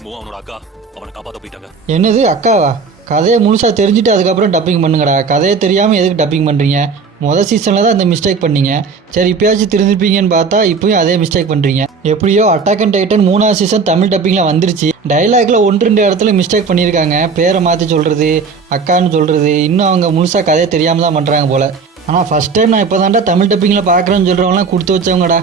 திரும்பவும் அவனோட அக்கா அவனை காப்பாற்ற போயிட்டாங்க. என்னது அக்காவா? கதையை முழுசாக தெரிஞ்சுட்டு அதுக்கப்புறம் டப்பிங் பண்ணுங்கடா. கதையை தெரியாமல் எதுக்கு டப்பிங் பண்ணுறீங்க? மொதல் சீசனில் தான் இந்த மிஸ்டேக் பண்ணீங்க. சரி இப்போயாச்சும் திருந்திருப்பீங்கன்னு பார்த்தா இப்போயும் அதே மிஸ்டேக் பண்ணுறீங்க. எப்படியோ அட்டாக் அண்ட் டைட்டன் 3ஆவது சீசன் தமிழ் டப்பிங்கில் வந்துருச்சு. டைலாக்ல 1-2 இடத்துல மிஸ்டேக் பண்ணியிருக்காங்க. பேரை மாற்றி சொல்கிறது, அக்கான்னு சொல்கிறது, இன்னும் அவங்க முழுசாக கதையை தெரியாமல் தான் பண்ணுறாங்க போல். ஆனால் ஃபஸ்ட் டைம் நான் இப்போ தான்டா தமிழ் டப்பிங்கில் பார்க்குறேன்னு சொல்கிறவங்களாம் கொடுத்து வச்சவங்கடா.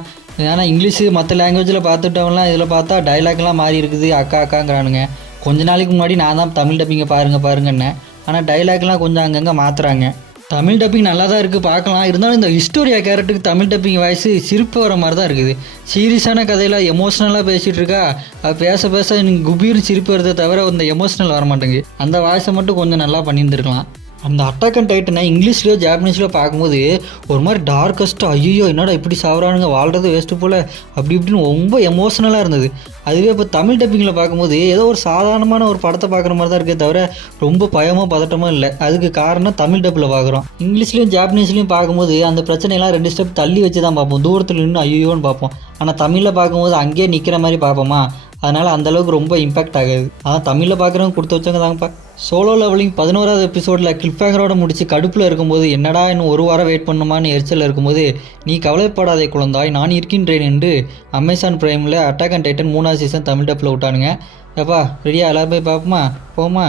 ஏன்னா இங்கிலீஷு மற்ற லாங்குவேஜில் பார்த்துட்டவங்களாம் இதில் பார்த்தா டைலாக்லாம் மாறி இருக்குது, அக்கா அக்காங்கிறானுங்க. கொஞ்ச நாளைக்கு முன்னாடி நான் தான் தமிழ் டப்பிங்கை பாருங்கன்னேன். ஆனால் டைலாக்லாம் கொஞ்சம் அங்கங்கே மாற்றுறாங்க. தமிழ் டப்பிங் நல்லா தான் இருக்குது, பார்க்கலாம். இருந்தாலும் இந்த ஹிஸ்டோரியா கேரக்டருக்கு தமிழ் டப்பிங் வாய்ஸ் சிரிப்பு வர மாதிரி தான் இருக்குது. சீரியஸான கதையில் எமோஷ்னலாக பேசிகிட்டு இருக்கா, அது பேச பேச எனக்கு குபீர்னு சிரிப்பு வருதே தவிர இந்த எமோஷ்னல் வர மாட்டேங்குது. அந்த வாய்ஸை மட்டும் கொஞ்சம் நல்லா பண்ணியிருந்துருக்கலாம். அந்த அட்டாக் அண்ட் டைட்டனை இங்கிலீஷ்லையோ ஜாப்பனீஸ்லையோ பார்க்கும்போது ஒரு மாதிரி டார்க்கஸ்ட்டு, ஐயோ என்னடா இப்படி சாவறானுங்க, வாழ்றது வேஸ்ட்டு போல், அப்படி இப்படின்னு ரொம்ப எமோஷ்னலாக இருந்தது. அதுவே இப்போ தமிழ் டப்பிங்கில் பார்க்கும்போது ஏதோ ஒரு சாதாரணமான ஒரு படத்தை பார்க்குற மாதிரி தான் இருக்கே தவிர ரொம்ப பயமோ பதட்டமோ இல்லை. அதுக்கு காரணம் தமிழ் டப்பில் பார்க்குறோம். இங்கிலீஷ்லையும் ஜாப்பனீஸ்லையும் பார்க்கும்போது அந்த பிரச்சனையெல்லாம் 2 ஸ்டெப் தள்ளி வச்சு தான் பார்ப்போம், தூரத்தில் நின்று ஐயோன்னு பார்ப்போம். ஆனால் தமிழில் பார்க்கும்போது அங்கேயே நிற்கிற மாதிரி பார்ப்போமா, அதனால் அந்தளவுக்கு ரொம்ப இம்பாக்ட் ஆகாது. அதான் தமிழில் பார்க்குறவங்க கொடுத்து வச்சவங்க தாங்கப்பா. சோலோ லெவலிங் 11வது எபிசோடில் கிளிஃப்ஹேங்கரோட முடிச்சு கடுப்பில் இருக்கும்போது என்னடா இன்னும் 1 வாரம் வெயிட் பண்ணுமான்னு எரிச்சலில் இருக்கும்போது நீ கவலைப்படாதே குழந்தாய் நான் இருக்கின்றேன் என்று அமேசான் பிரைமில் அட்டாக் அண்ட் டைட்டன் 3ஆவது சீசன் தமிழ் டப்பில் விட்டானுங்க. எப்பா ரெடியாக எல்லாரும் போய் பார்ப்போமா? போமா?